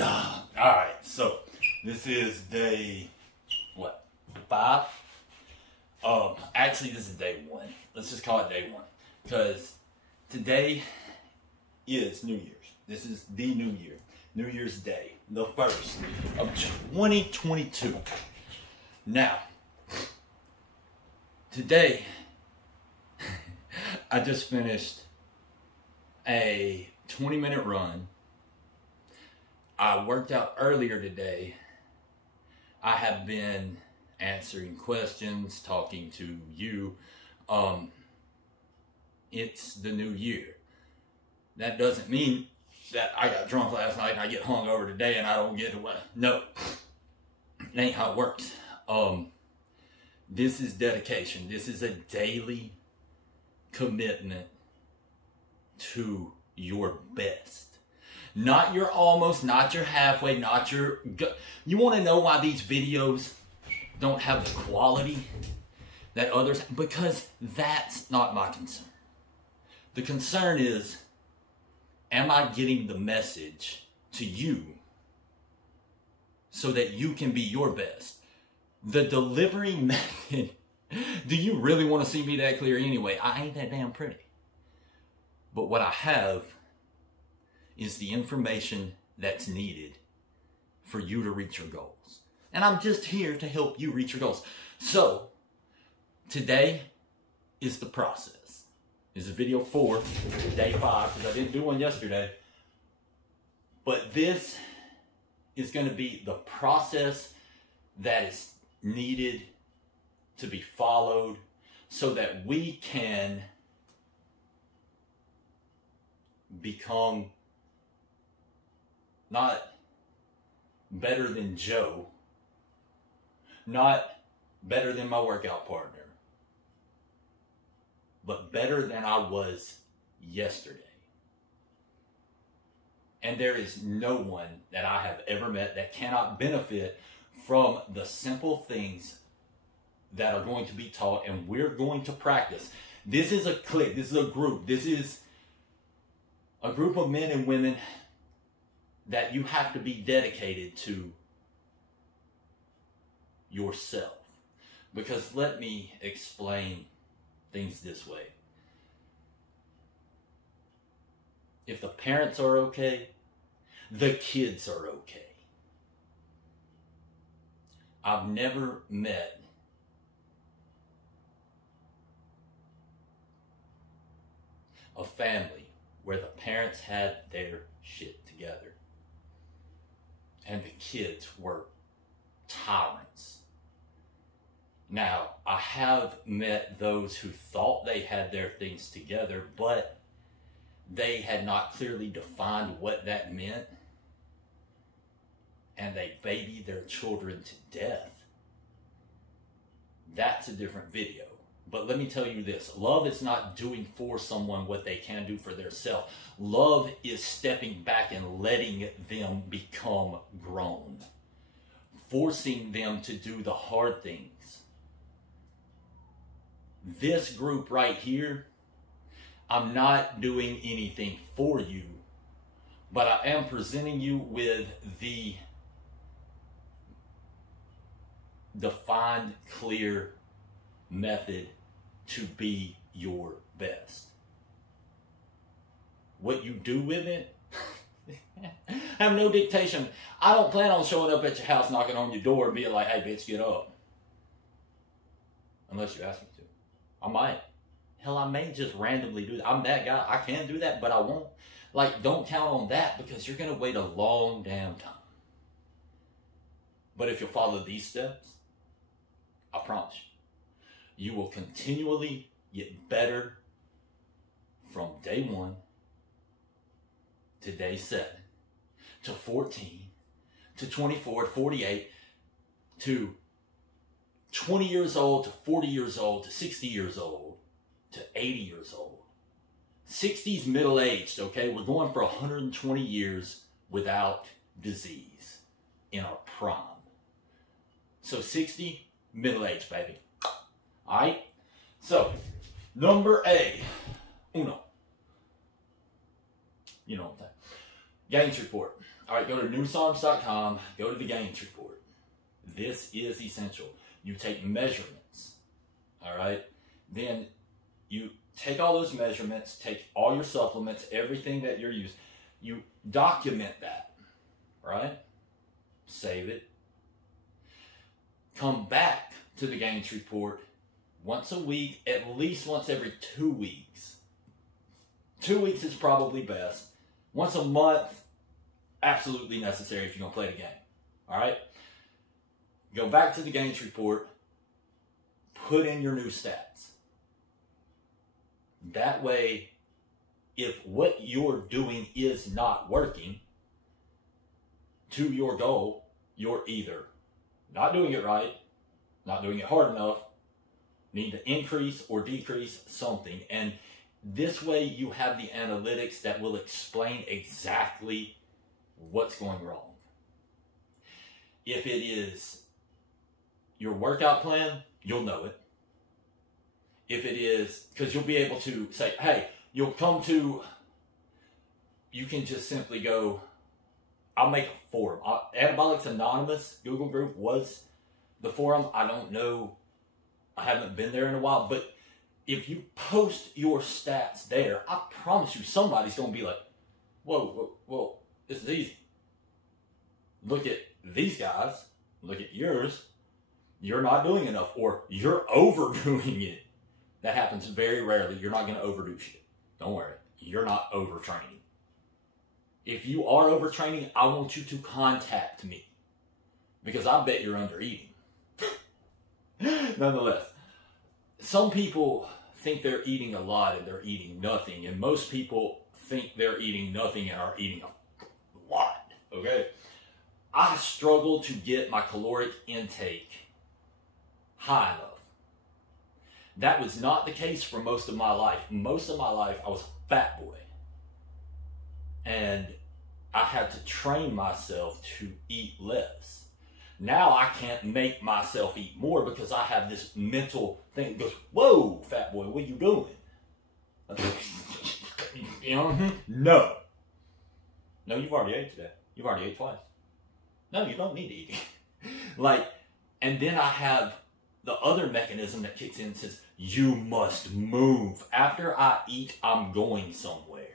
All right, so this is day, what, 5? Actually, this is day 1. Let's just call it day 1, because today is New Year's. This is the New Year, New Year's Day, the 1st of 2022. Now, today, I just finished a 20-minute run. I worked out earlier today. I have been answering questions, talking to you. It's the new year. That doesn't mean that I got drunk last night and I get hungover today and I don't get to what. No, it ain't how it works. This is dedication. This is a daily commitment to your best. Not your almost, not your halfway, not your... You want to know why these videos don't have the quality that others... Because that's not my concern. The concern is, am I getting the message to you so that you can be your best? The delivery method... Do you really want to see me that clear anyway? I ain't that damn pretty. But what I have is the information that's needed for you to reach your goals. And I'm just here to help you reach your goals. So, today is the process. This is video 4, day 5, because I didn't do one yesterday. But this is going to be the process that is needed to be followed so that we can become not better than Joe, not better than my workout partner, but better than I was yesterday. And there is no one that I have ever met that cannot benefit from the simple things that are going to be taught and we're going to practice. This is a clique, this is a group, this is a group of men and women that you have to be dedicated to yourself. Because let me explain things this way. If the parents are okay, the kids are okay. I've never met a family where the parents had their shit together and the kids were tyrants. Now, I have met those who thought they had their things together, but they had not clearly defined what that meant, and they babied their children to death. That's a different video. But let me tell you this, love is not doing for someone what they can do for themselves. Love is stepping back and letting them become grown. Forcing them to do the hard things. This group right here, I'm not doing anything for you, but I am presenting you with the defined, clear method to be your best. What you do with it, have no dictation. I don't plan on showing up at your house, knocking on your door and being like, hey bitch, get up. Unless you ask me to. I might. Hell, I may just randomly do that. I'm that guy. I can do that, but I won't. Like, don't count on that because you're going to wait a long damn time. But if you follow these steps, I promise you will continually get better from day 1 to day 7 to 14 to 24 to 48 to 20 years old to 40 years old to 60 years old to 80 years old. 60's middle-aged, okay? We're going for 120 years without disease in our prime. So 60, middle-aged, baby. All right? So, number A, uno. You know what I'm saying. Gains report. All right, go to newsarms.com, go to the gains report. This is essential. You take measurements, all right? Then you take all those measurements, take all your supplements, everything that you're using. You document that, right? Save it. Come back to the gains report once a week, at least once every 2 weeks. 2 weeks is probably best. Once a month, absolutely necessary if you're going to play the game. All right? Go back to the gains report. Put in your new stats. That way, if what you're doing is not working to your goal, you're either not doing it right, not doing it hard enough, need to increase or decrease something. And this way you have the analytics that will explain exactly what's going wrong. If it is your workout plan, you'll know it. If it is, because you'll be able to say, hey, you can just simply go, I'll make a forum. Anabolics Anonymous Google group was the forum. I don't know. I haven't been there in a while. But if you post your stats there, I promise you somebody's going to be like, whoa, this is easy. Look at these guys. Look at yours. You're not doing enough, or you're overdoing it. That happens very rarely. You're not going to overdo shit. Don't worry. You're not overtraining. If you are overtraining, I want you to contact me, because I bet you're under eating. Nonetheless, some people think they're eating a lot and they're eating nothing, and most people think they're eating nothing and are eating a lot. Okay? I struggle to get my caloric intake high enough. That was not the case for most of my life. Most of my life, I was a fat boy. And I had to train myself to eat less. Now I can't make myself eat more because I have this mental thing that goes, whoa, fat boy, what are you doing? You know? No. No, you've already ate today. You've already ate twice. No, you don't need to eat. And then I have the other mechanism that kicks in and says, you must move. After I eat, I'm going somewhere.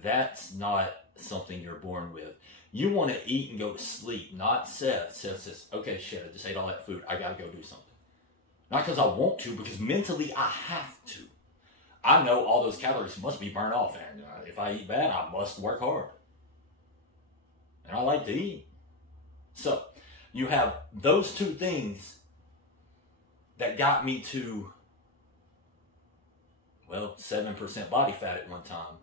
That's not something you're born with. You want to eat and go to sleep, not Seth. Seth says, okay, shit, I just ate all that food. I got to go do something. Not because I want to, because mentally I have to. I know all those calories must be burned off. And if I eat bad, I must work hard. And I like to eat. So, you have those two things that got me to, well, 7% body fat at one time.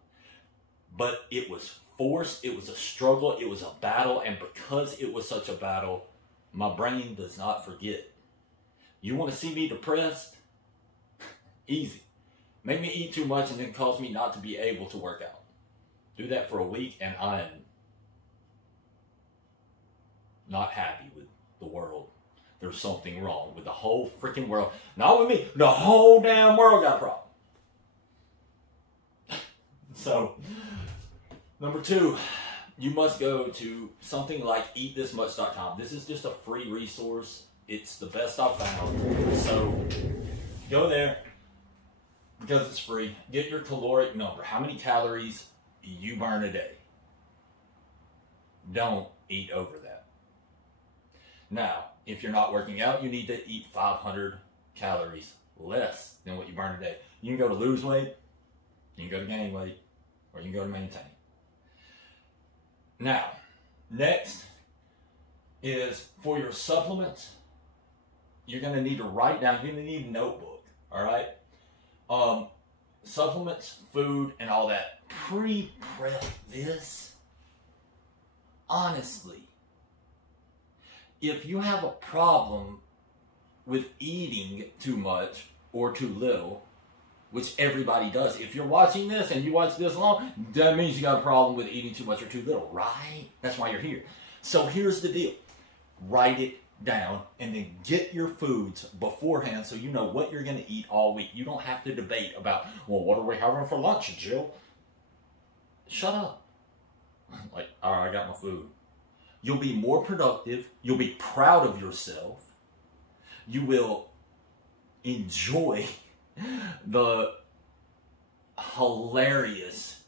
But it was forced, it was a struggle, it was a battle, and because it was such a battle, my brain does not forget. You want to see me depressed? Easy. Make me eat too much and then cause me not to be able to work out. Do that for a week and I am not happy with the world. There's something wrong with the whole freaking world. Not with me. The whole damn world got a problem. So, number 2, you must go to something like eatthismuch.com. This is just a free resource. It's the best I've found. So, go there because it's free. Get your caloric number. How many calories you burn a day. Don't eat over that. Now, if you're not working out, you need to eat 500 calories less than what you burn a day. You can go to lose weight, you can go to gain weight, or you can go to maintain. Now, next is for your supplements, you're going to need to write down, you're going to need a notebook, all right? Supplements, food, and all that. Pre-prep this. Honestly, if you have a problem with eating too much or too little, which everybody does. If you're watching this and you watch this long, that means you got a problem with eating too much or too little, right? That's why you're here. So here's the deal. Write it down and then get your foods beforehand so you know what you're going to eat all week. You don't have to debate about, well, what are we having for lunch, Jill? shut up. Like, all right, I got my food. You'll be more productive. You'll be proud of yourself. You will enjoy the hilarious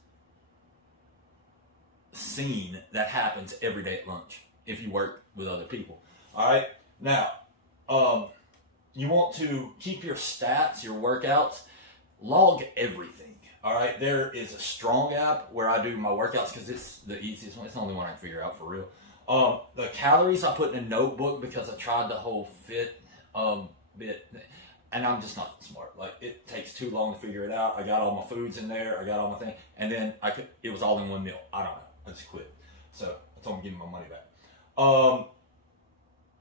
scene that happens every day at lunch if you work with other people. All right. Now, you want to keep your stats, your workouts, log everything. All right. There is a Strong app where I do my workouts because it's the easiest one. It's the only one I can figure out for real. The calories I put in a notebook because I tried the whole fit bit, and I'm just not smart. Like, it takes too long to figure it out. I got all my foods in there. I got all my things, and then it was all in one meal. I don't know. I just quit. So I told them to give me my money back.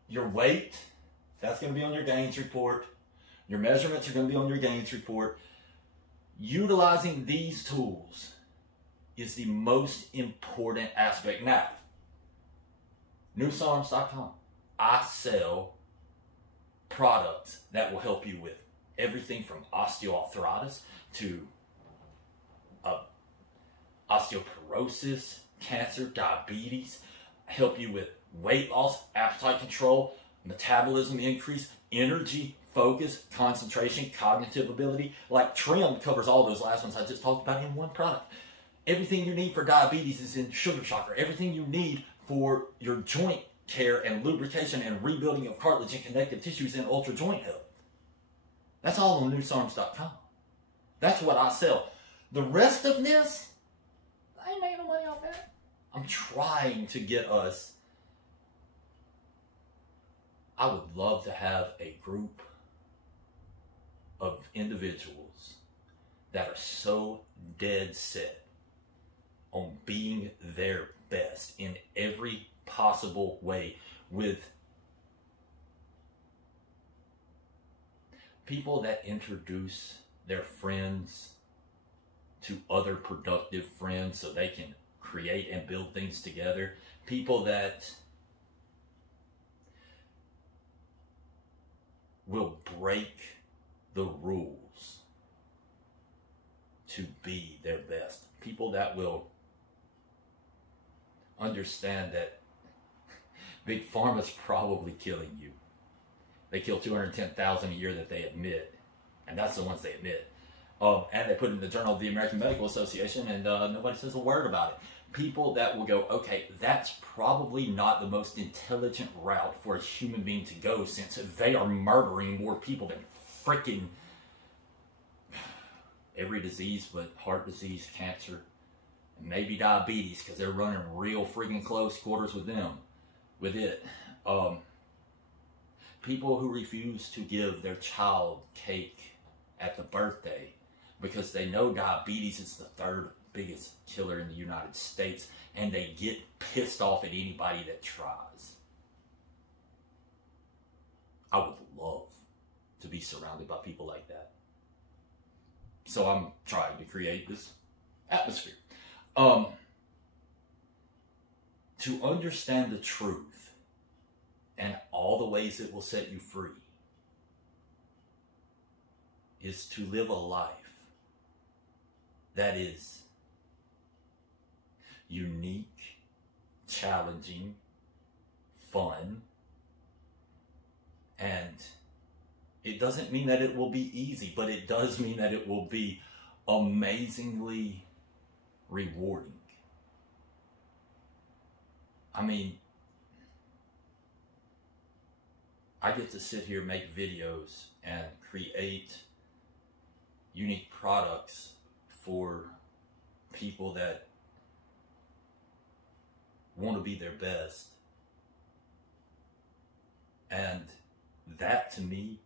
Your weight, that's going to be on your gains report. Your measurements are going to be on your gains report. Utilizing these tools is the most important aspect. Now, NooseArms.com, I sell products that will help you with everything from osteoarthritis to osteoporosis, cancer, diabetes, help you with weight loss, appetite control, metabolism increase, energy, focus, concentration, cognitive ability. Like, Trim covers all those last ones I just talked about in one product. Everything you need for diabetes is in Sugar Shocker. Everything you need for your joint care and lubrication and rebuilding of cartilage and connective tissues in Ultra Joint Health. That's all on NooseArms.com. That's what I sell. The rest of this, I ain't making no money off that. I'm trying to get us. I would love to have a group of individuals that are so dead set on being their best in every possible way, with people that introduce their friends to other productive friends so they can create and build things together. People that will break the rules to be their best. People that will understand that Big Pharma's probably killing you. They kill 210,000 a year that they admit, and that's the ones they admit. And they put it in the Journal of the American Medical Association, and nobody says a word about it. People that will go, okay, that's probably not the most intelligent route for a human being to go, since they are murdering more people than freaking every disease but heart disease, cancer, and maybe diabetes, because they're running real freaking close quarters with them. With it, people who refuse to give their child cake at the birthday because they know diabetes is the third biggest killer in the United States, and they get pissed off at anybody that tries. I would love to be surrounded by people like that. So I'm trying to create this atmosphere. To understand the truth and all the ways it will set you free is to live a life that is unique, challenging, fun, and it doesn't mean that it will be easy, but it does mean that it will be amazingly rewarding. I mean, I get to sit here, make videos, and create unique products for people that want to be their best. And that, to me,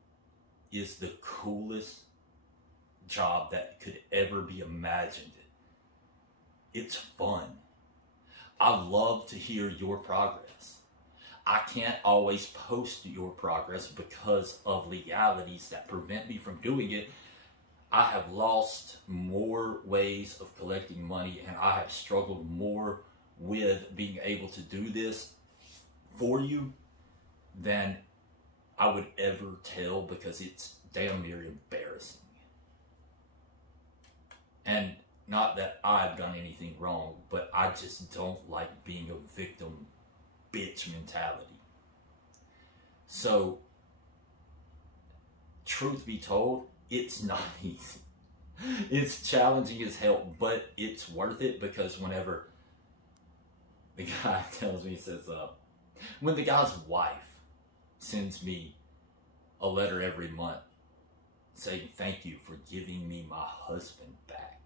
is the coolest job that could ever be imagined. It's fun. I love to hear your progress. I can't always post your progress because of legalities that prevent me from doing it. I have lost more ways of collecting money, and I have struggled more with being able to do this for you than I would ever tell, because it's damn near embarrassing. And Not that I've done anything wrong, but I just don't like being a victim bitch mentality. So, truth be told, it's not easy. It's challenging as hell, but it's worth it, because whenever the guy tells me, he says, when the guy's wife sends me a letter every month saying, thank you for giving me my husband back.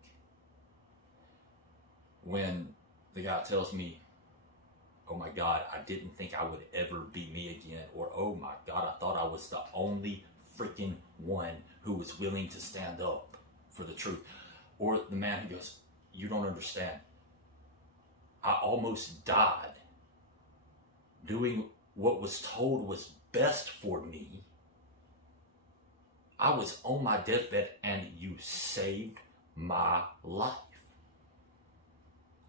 When the guy tells me, oh my God, I didn't think I would ever be me again. Or, oh my God, I thought I was the only freaking one who was willing to stand up for the truth. Or the man who goes, you don't understand. I almost died doing what was told was best for me. I was on my deathbed and you saved my life.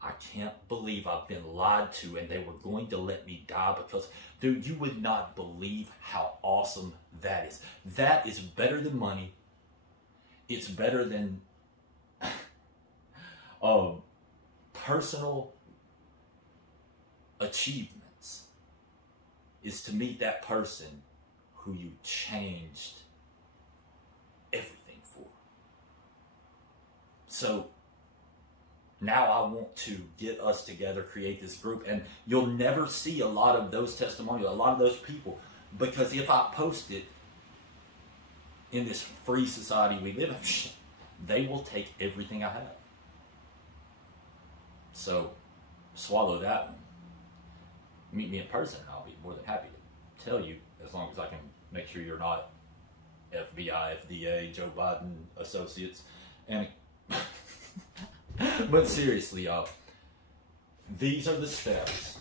I can't believe I've been lied to and they were going to let me die because, dude, you would not believe how awesome that is. That is better than money. It's better than personal achievements, is to meet that person who you changed everything for. So now I want to get us together, create this group, and you'll never see a lot of those testimonials, a lot of those people, because if I post it in this free society we live in, they will take everything I have. So swallow that one. Meet me in person and I'll be more than happy to tell you, as long as I can make sure you're not FBI, FDA, Joe Biden associates. And but seriously, y'all, these are the steps.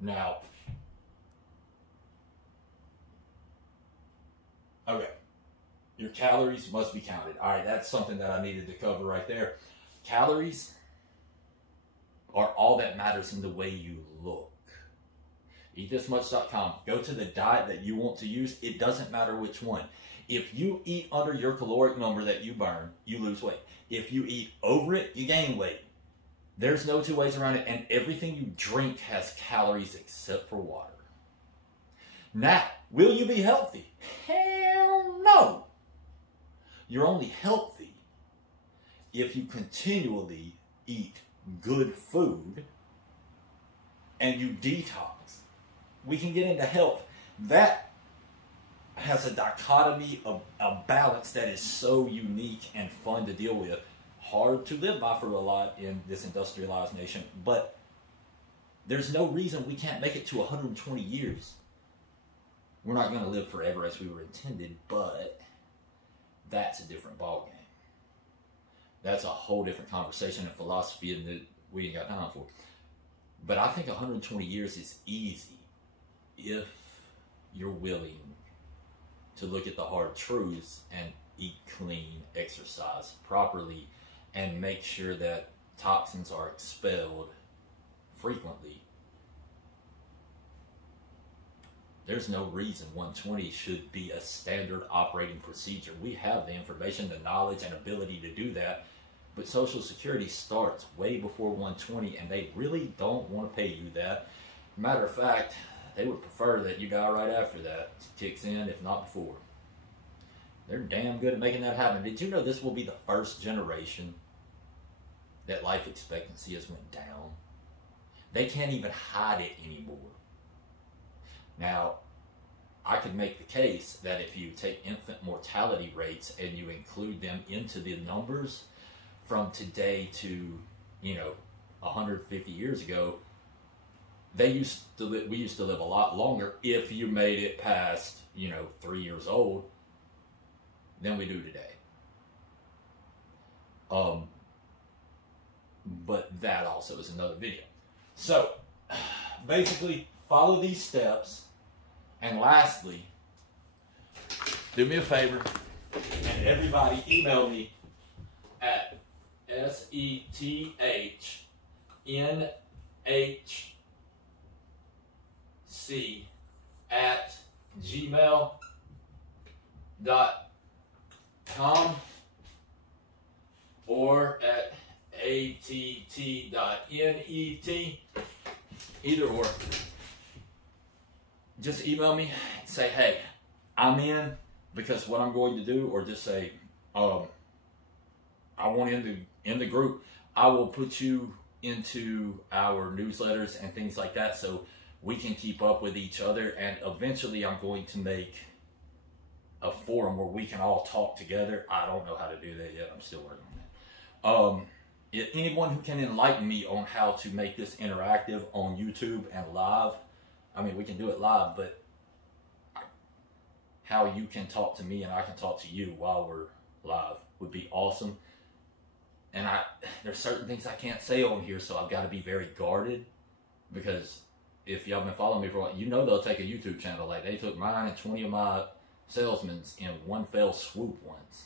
Now, okay, your calories must be counted. All right, that's something that I needed to cover right there. Calories are all that matters in the way you look. EatThisMuch.com. Go to the diet that you want to use. It doesn't matter which one. If you eat under your caloric number that you burn, you lose weight. If you eat over it, you gain weight. There's no two ways around it, and everything you drink has calories except for water. Now, will you be healthy? Hell no. You're only healthy if you continually eat good food and you detox. We can get into health. That has a dichotomy of a balance that is so unique and fun to deal with. Hard to live by for a lot in this industrialized nation, but there's no reason we can't make it to 120 years. We're not going to live forever as we were intended, but that's a different ballgame. That's a whole different conversation and philosophy and that we ain't got time for. But I think 120 years is easy if you're willing to look at the hard truths and eat clean, exercise properly, and make sure that toxins are expelled frequently. There's no reason 120 should be a standard operating procedure. We have the information, the knowledge, and ability to do that, but Social Security starts way before 120, and they really don't want to pay you that. Matter of fact, they would prefer that you die right after that kicks in, if not before. They're damn good at making that happen. Did you know this will be the first generation that life expectancy has went down? They can't even hide it anymore. Now, I could make the case that if you take infant mortality rates and you include them into the numbers from today to, 150 years ago, we used to live a lot longer if you made it past, 3 years old than we do today. But that also is another video. So, basically, follow these steps. And lastly, do me a favor, and everybody email me at setnhc@gmail.com. PET, either or. Just email me, say, hey, I'm in because what I'm going to do, or just say, I want in the group. I will put you into our newsletters and things like that so we can keep up with each other. And eventually I'm going to make a forum where we can all talk together. I don't know how to do that yet. I'm still working on that. If anyone who can enlighten me on how to make this interactive on YouTube and live, I mean, we can do it live, but how you can talk to me and I can talk to you while we're live would be awesome. And there's certain things I can't say on here, so I've got to be very guarded, because if y'all been following me for a while, you know they'll take a YouTube channel. Like, they took mine and 20 of my salesmen's in one fell swoop once.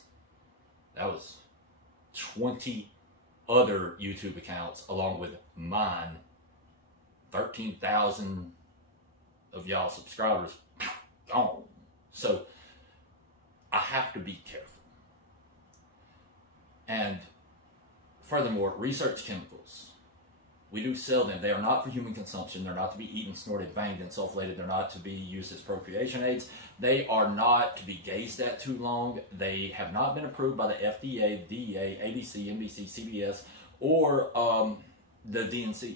That was 20 other YouTube accounts along with mine. 13,000 of y'all subscribers gone. So I have to be careful. And furthermore, research chemicals, we do sell them. They are not for human consumption. They're not to be eaten, snorted, banged, and sulflated. They're not to be used as procreation aids. They are not to be gazed at too long. They have not been approved by the FDA, DEA, ADC, NBC, CBS, or the DNC.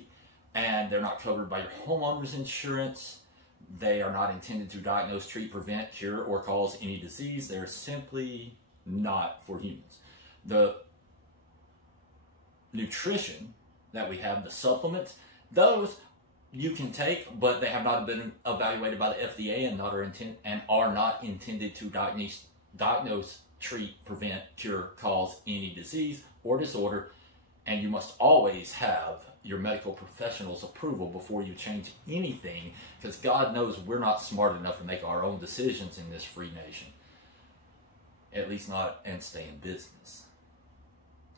And they're not covered by your homeowner's insurance. They are not intended to diagnose, treat, prevent, cure, or cause any disease. They're simply not for humans. The nutrition that we have, the supplements, those you can take, but they have not been evaluated by the FDA and are not intended to diagnose, treat, prevent, cure, cause any disease or disorder. And you must always have your medical professional's approval before you change anything, because God knows we're not smart enough to make our own decisions in this free nation. At least not and stay in business.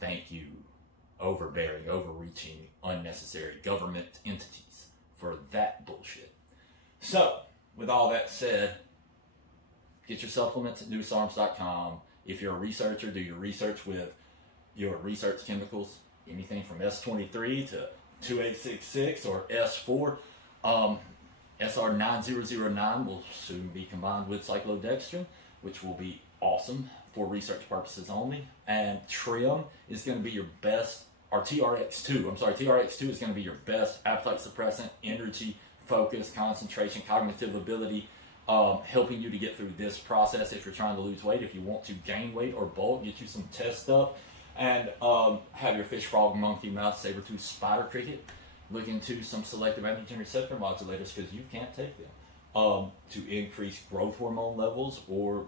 Thank you, overbearing, overreaching, unnecessary government entities, for that bullshit. So, with all that said, get your supplements at newsarms.com. If you're a researcher, do your research with your research chemicals. Anything from S23 to 2866 or S4. SR9009 will soon be combined with cyclodextrin, which will be awesome for research purposes only. And Trim is going to be your best, or TRX2, I'm sorry, TRX2 is going to be your best appetite suppressant, energy, focus, concentration, cognitive ability, helping you to get through this process if you're trying to lose weight. If you want to gain weight or bulk, get you some test stuff. And have your fish, frog, monkey, mouse, saber-tooth, spider, cricket. Look into some selective androgen receptor modulators, because you can't take them, to increase growth hormone levels or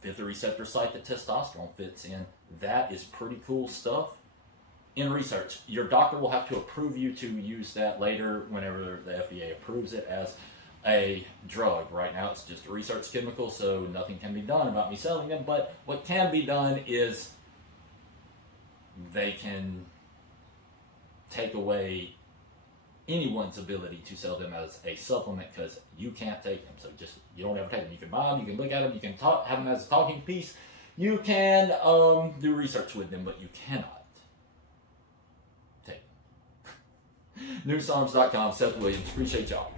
fit the receptor site that testosterone fits in. That is pretty cool stuff in research. Your doctor will have to approve you to use that later whenever the FDA approves it as a drug. Right now it's just a research chemical, so nothing can be done about me selling them. But what can be done is they can take away anyone's ability to sell them as a supplement, because you can't take them. So just, you don't ever take them. You can buy them, you can look at them, you can have them as a talking piece, you can do research with them, but you cannot take them. Newsarms.com, Seth Williams. Appreciate y'all.